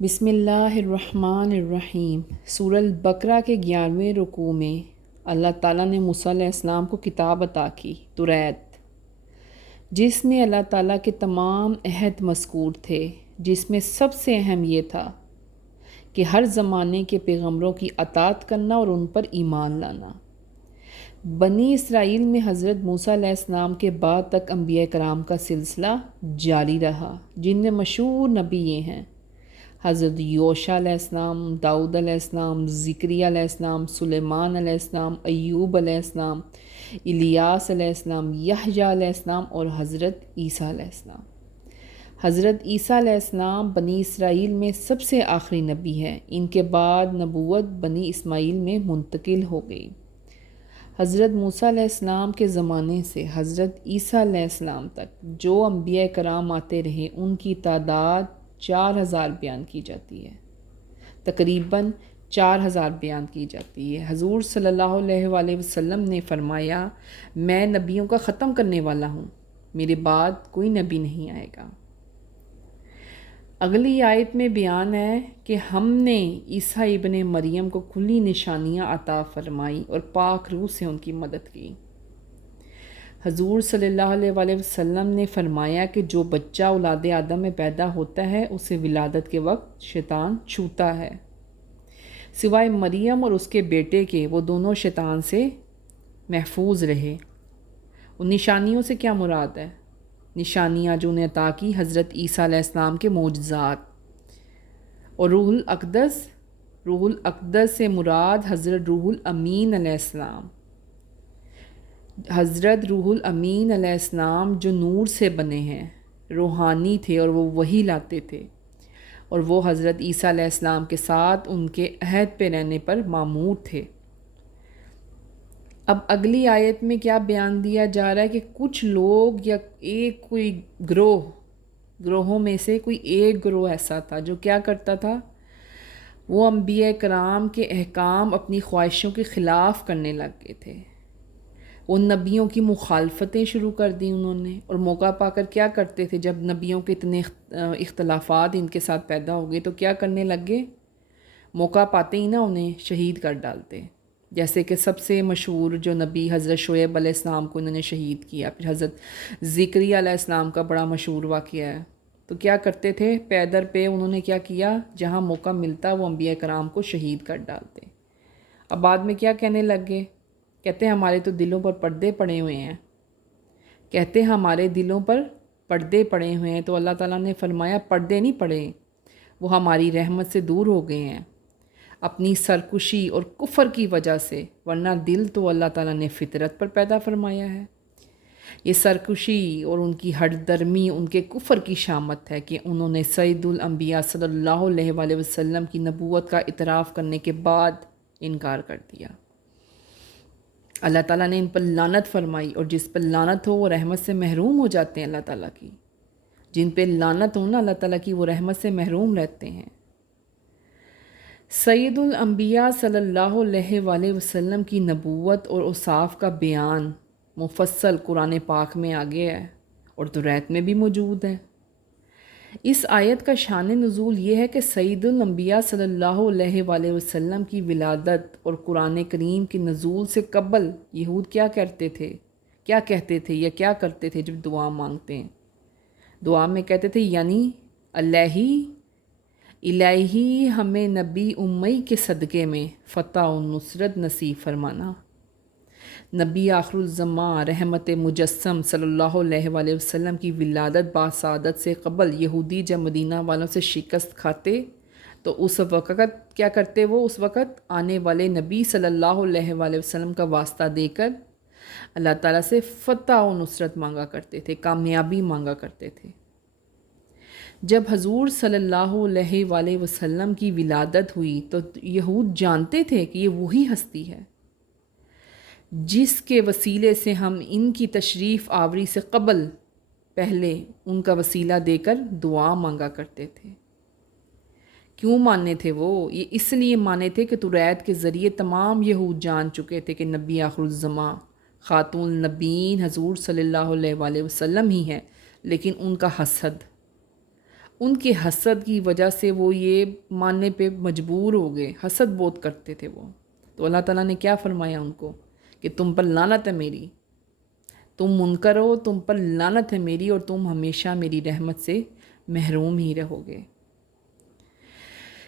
بسم اللہ الرحمن الرحیم۔ سورہ البقرہ کے 11ویں رکوع میں اللہ تعالیٰ نے موسیٰ علیہ السلام کو کتاب عطا کی توریت، جس میں اللہ تعالیٰ کے تمام عہد مذکور تھے، جس میں سب سے اہم یہ تھا کہ ہر زمانے کے پیغمبروں کی اطاعت کرنا اور ان پر ایمان لانا۔ بنی اسرائیل میں حضرت موسیٰ علیہ السلام کے بعد تک انبیاء کرام کا سلسلہ جاری رہا، جن میں مشہور نبی یہ ہیں: حضرت یوشع علیہ السلام، داؤد علیہ السلام، زکریا علیہ السلام، سلیمان علیہ السلام، ایوب علیہ السلام، الیاس علیہ السلام، یحییٰ علیہ السلام اور حضرت عیسیٰ علیہ السلام۔ حضرت عیسیٰ علیہ السلام بنی اسرائیل میں سب سے آخری نبی ہیں۔ ان کے بعد نبوت بنی اسماعیل میں منتقل ہو گئی۔ حضرت موسیٰ علیہ السلام کے زمانے سے حضرت عیسیٰ علیہ السلام تک جو انبیاء کرام آتے رہے، ان کی تعداد 4000 بیان کی جاتی ہے، تقریباً 4000 بیان کی جاتی ہے۔ حضور صلی اللہ علیہ وآلہ وسلم نے فرمایا، میں نبیوں کا ختم کرنے والا ہوں، میرے بعد کوئی نبی نہیں آئے گا۔ اگلی آیت میں بیان ہے کہ ہم نے عیسیٰ ابن مریم کو کھلی نشانیاں عطا فرمائی اور پاک روح سے ان کی مدد کی۔ حضور صلی اللہ علیہ وآلہ وسلم نے فرمایا کہ جو بچہ اولاد آدم میں پیدا ہوتا ہے اسے ولادت کے وقت شیطان چھوتا ہے، سوائے مریم اور اس کے بیٹے کے، وہ دونوں شیطان سے محفوظ رہے۔ ان نشانیوں سے کیا مراد ہے؟ نشانیاں جو انہیں عطا کی حضرت عیسیٰ علیہ السلام کے معجزات اور روح الاقدس سے مراد حضرت روح الامین علیہ السلام۔ حضرت روح الامین علیہ السلام جو نور سے بنے ہیں، روحانی تھے اور وہ وحی لاتے تھے، اور وہ حضرت عیسیٰ علیہ السلام کے ساتھ ان کے عہد پہ رہنے پر مامور تھے۔ اب اگلی آیت میں کیا بیان دیا جا رہا ہے کہ کچھ لوگ یا کوئی گروہوں میں سے کوئی ایک گروہ ایسا تھا جو کیا کرتا تھا، وہ انبیاء کرام کے احکام اپنی خواہشوں کے خلاف کرنے لگ گئے تھے۔ ان نبیوں کی مخالفتیں شروع کر دی انہوں نے، اور موقع پا کر کیا کرتے تھے، جب نبیوں کے اتنے اختلافات ان کے ساتھ پیدا ہو گئے تو کیا کرنے لگے، موقع پاتے ہی نا انہیں شہید کر ڈالتے۔ جیسے کہ سب سے مشہور جو نبی حضرت شعیب علیہ السلام کو انہوں نے شہید کیا، پھر حضرت زکریا علیہ السلام کا بڑا مشہور واقعہ ہے۔ تو کیا کرتے تھے، پیدر پہ انہوں نے کیا کیا، جہاں موقع ملتا وہ انبیاء کرام کو شہید کر ڈالتے۔ اب بعد میں کیا کہنے لگ گئے، کہتے ہیں ہمارے تو دلوں پر پردے پڑے ہوئے ہیں، کہتے ہیں ہمارے دلوں پر پردے پڑے ہوئے ہیں۔ تو اللہ تعالیٰ نے فرمایا پردے نہیں پڑے، وہ ہماری رحمت سے دور ہو گئے ہیں اپنی سرکشی اور کفر کی وجہ سے، ورنہ دل تو اللہ تعالیٰ نے فطرت پر پیدا فرمایا ہے۔ یہ سرکشی اور ان کی ہٹ درمی ان کے کفر کی شامت ہے کہ انہوں نے سید الانبیاء صلی اللہ علیہ وآلہ وسلم کی نبوت کا اعتراف کرنے کے بعد انکار کر دیا۔ اللہ تعالیٰ نے ان پر لعنت فرمائی، اور جس پر لعنت ہو وہ رحمت سے محروم ہو جاتے ہیں اللہ تعالیٰ کی۔ جن پہ لعنت ہو نا اللہ تعالیٰ کی، وہ رحمت سے محروم رہتے ہیں۔ سید الانبیاء صلی اللہ علیہ وآلہ وسلم کی نبوت اور اوصاف کا بیان مفصل قرآن پاک میں آگے ہے اور توریت میں بھی موجود ہے۔ اس آیت کا شان نزول یہ ہے کہ سید الانبیاء صلی اللہ علیہ وآلہ وسلم کی ولادت اور قرآن کریم کے نزول سے قبل یہود کیا کہتے تھے یا کیا کرتے تھے جب دعا مانگتے ہیں؟ دعا میں کہتے تھے یعنی الہی ہمیں نبی امی کے صدقے میں فتح و نصرت نصیب فرمانا۔ نبی آخر الزمان رحمت مجسم صلی اللہ علیہ وآلہ وسلم کی ولادت باسعادت سے قبل یہودی جب مدینہ والوں سے شکست کھاتے تو اس وقت کیا کرتے، وہ اس وقت آنے والے نبی صلی اللہ علیہ وآلہ وسلم کا واسطہ دے کر اللہ تعالیٰ سے فتح و نصرت مانگا کرتے تھے، کامیابی مانگا کرتے تھے۔ جب حضور صلی اللہ علیہ وآلہ وسلم کی ولادت ہوئی تو یہود جانتے تھے کہ یہ وہی ہستی ہے جس کے وسیلے سے ہم ان کی تشریف آوری سے پہلے ان کا وسیلہ دے کر دعا مانگا کرتے تھے۔ کیوں ماننے تھے وہ؟ یہ اس لیے مانے تھے کہ توریت کے ذریعے تمام یہود جان چکے تھے کہ نبی آخر الزمان خاتون النبیین حضور صلی اللہ علیہ وآلہ وسلم ہی ہیں، لیکن ان کا حسد ان کے حسد کی وجہ سے وہ یہ ماننے پہ مجبور ہو گئے، حسد بہت کرتے تھے وہ. تو اللہ تعالیٰ نے کیا فرمایا ان کو کہ تم پر لعنت ہے میری، تم منکر ہو، تم پر لعنت ہے میری، اور تم ہمیشہ میری رحمت سے محروم ہی رہو گے.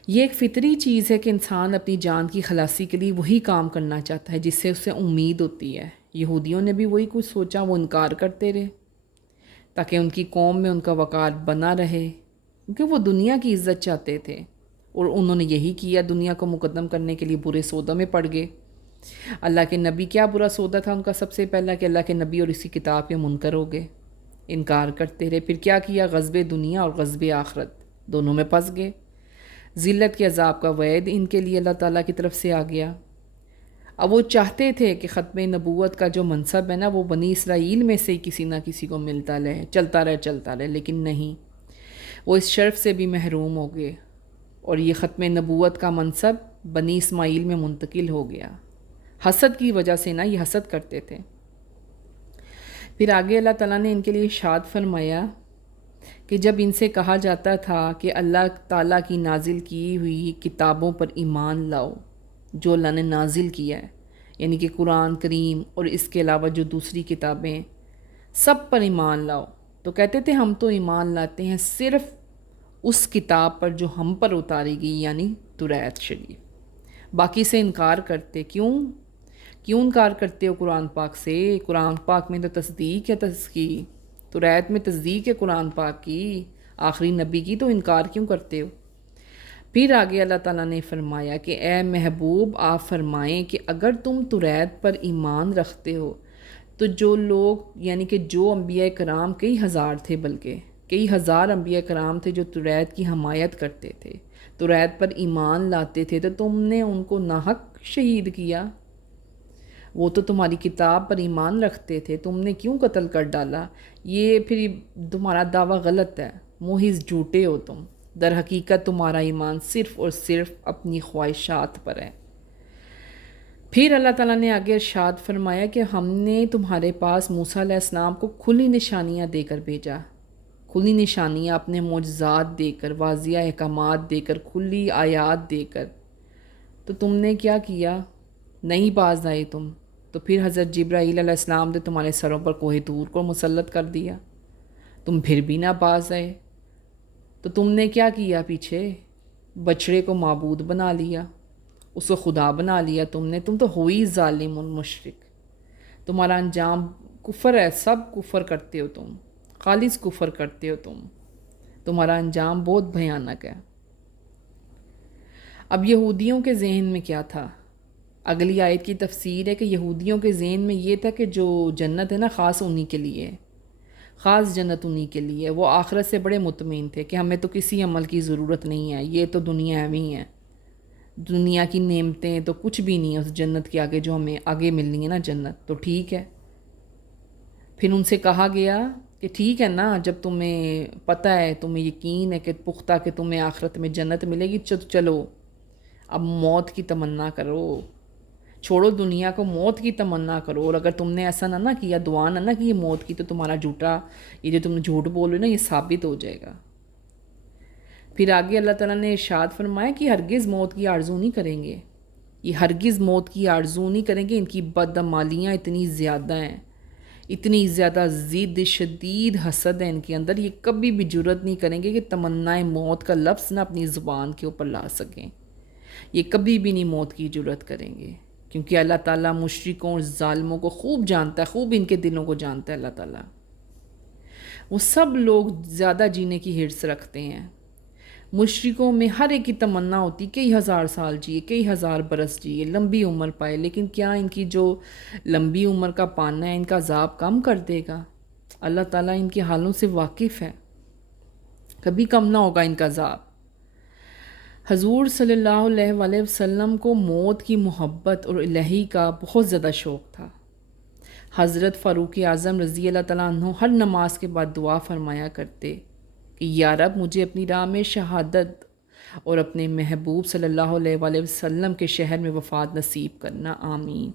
یہ ایک فطری چیز ہے کہ انسان اپنی جان کی خلاصی کے لیے وہی کام کرنا چاہتا ہے جس سے اسے امید ہوتی ہے. یہودیوں نے بھی وہی کچھ سوچا، وہ انکار کرتے رہے تاکہ ان کی قوم میں ان کا وقار بنا رہے، کیونکہ وہ دنیا کی عزت چاہتے تھے، اور انہوں نے یہی کیا، دنیا کو مقدم کرنے کے لیے برے سودا میں پڑ گئے. اللہ کے نبی، کیا برا سودا تھا ان کا سب سے پہلا کہ اللہ کے نبی اور اسی کتاب کے منکر ہو گئے، انکار کرتے رہے. پھر کیا کیا؟ غضب دنیا اور غضب آخرت دونوں میں پھنس گئے. ذلت کے عذاب کا وعید ان کے لیے اللہ تعالیٰ کی طرف سے آ گیا. اب وہ چاہتے تھے کہ ختم نبوت کا جو منصب ہے نا، وہ بنی اسرائیل میں سے کسی نہ کسی کو ملتا رہے، چلتا رہے، لیکن نہیں، وہ اس شرف سے بھی محروم ہو گئے، اور یہ ختم نبوت کا منصب بنی اسماعیل میں منتقل ہو گیا. حسد کی وجہ سے نا، یہ حسد کرتے تھے. پھر آگے اللہ تعالیٰ نے ان کے لیے ارشاد فرمایا کہ جب ان سے کہا جاتا تھا کہ اللہ تعالیٰ کی نازل کی ہوئی کتابوں پر ایمان لاؤ، جو اللہ نے نازل کیا ہے، یعنی کہ قرآن کریم اور اس کے علاوہ جو دوسری کتابیں، سب پر ایمان لاؤ، تو کہتے تھے ہم تو ایمان لاتے ہیں صرف اس کتاب پر جو ہم پر اتاری گئی، یعنی توریت شریف. باقی سے انکار کرتے. کیوں انکار کرتے ہو قرآن پاک سے؟ قرآن پاک میں تو تصدیق ہے، تزکیہ توریت میں تصدیق ہے قرآن پاک کی، آخری نبی کی، تو انکار کیوں کرتے ہو؟ پھر آگے اللہ تعالیٰ نے فرمایا کہ اے محبوب، آپ فرمائیں کہ اگر تم توریت پر ایمان رکھتے ہو تو جو لوگ، یعنی کہ جو انبیاء کرام، کئی ہزار تھے، بلکہ کئی ہزار انبیاء کرام تھے جو توریت کی حمایت کرتے تھے، توریت پر ایمان لاتے تھے، تو تم نے ان کو ناحق شہید کیا. وہ تو تمہاری کتاب پر ایمان رکھتے تھے، تم نے کیوں قتل کر ڈالا؟ یہ پھر تمہارا دعویٰ غلط ہے، محض جھوٹے ہو تم. در حقیقت تمہارا ایمان صرف اور صرف اپنی خواہشات پر ہے. پھر اللہ تعالیٰ نے آگے ارشاد فرمایا کہ ہم نے تمہارے پاس موسیٰ علیہ السلام کو کھلی نشانیاں دے کر بھیجا، کھلی نشانیاں، اپنے معجزات دے کر، واضح احکامات دے کر، کھلی آیات دے کر. تو تم نے کیا کیا؟ نہیں باز آئے تم. تو پھر حضرت جبرائیل علیہ السلام نے تمہارے سروں پر کوہ طور کو مسلط کر دیا، تم پھر بھی نہ باز آئے. تو تم نے کیا کیا؟ پیچھے بچڑے کو معبود بنا لیا، اس کو خدا بنا لیا تم تو ہوئی ظالم مشرک. تمہارا انجام کفر ہے، سب کفر کرتے ہو تم، خالص کفر کرتے ہو تمہارا انجام بہت بھیانک ہے. اب یہودیوں کے ذہن میں کیا تھا؟ اگلی آیت کی تفسیر ہے کہ یہودیوں کے ذہن میں یہ تھا کہ جو جنت ہے نا، خاص انہی کے لیے، خاص جنت انہی کے لیے. وہ آخرت سے بڑے مطمئن تھے کہ ہمیں تو کسی عمل کی ضرورت نہیں ہے، یہ تو دنیا ایویں ہے، دنیا کی نعمتیں تو کچھ بھی نہیں ہے اس جنت کے آگے، جو ہمیں آگے ملنی ہے نا جنت، تو ٹھیک ہے. پھر ان سے کہا گیا کہ ٹھیک ہے نا، جب تمہیں پتہ ہے، تمہیں یقین ہے کہ پختہ کہ تمہیں آخرت میں جنت ملے گی، چلو اب موت کی تمنا کرو، چھوڑو دنیا کو، موت کی تمنا کرو. اور اگر تم نے ایسا نہ کیا، دعا نہ کی موت کی، تو تمہارا جھوٹا، یہ جو تم نے جھوٹ بول رہے ہو نا، یہ ثابت ہو جائے گا. پھر آگے اللہ تعالیٰ نے ارشاد فرمایا کہ ہرگز موت کی آرزو نہیں کریں گے، یہ ہرگز موت کی آرزو نہیں کریں گے. ان کی بدعمالیاں اتنی زیادہ ہیں، اتنی زیادہ ضد، شدید حسد ہے ان کے اندر، یہ کبھی بھی جرت نہیں کریں گے کہ تمنائے موت کا لفظ نہ اپنی زبان کے اوپر لا سکیں. یہ کبھی بھی نہیں موت کی جرت کریں گے، کیونکہ اللہ تعالیٰ مشرکوں اور ظالموں کو خوب جانتا ہے، خوب ان کے دلوں کو جانتا ہے. اللہ تعالیٰ، وہ سب لوگ زیادہ جینے کی حرص رکھتے ہیں. مشرکوں میں ہر ایک کی تمنا ہوتی کئی ہزار سال جیے، کئی ہزار برس جیے، لمبی عمر پائے. لیکن کیا ان کی جو لمبی عمر کا پانا ہے، ان کا عذاب کم کر دے گا؟ اللہ تعالیٰ ان کے حالوں سے واقف ہے، کبھی کم نہ ہوگا ان کا عذاب. حضور صلی اللہ علیہ وآلہ وسلم کو موت کی محبت اور الہی کا بہت زیادہ شوق تھا. حضرت فاروق اعظم رضی اللہ تعالیٰ عنہ ہر نماز کے بعد دعا فرمایا کرتے کہ یا رب، مجھے اپنی راہ میں شہادت اور اپنے محبوب صلی اللہ علیہ وآلہ وسلم کے شہر میں وفات نصیب کرنا، آمین.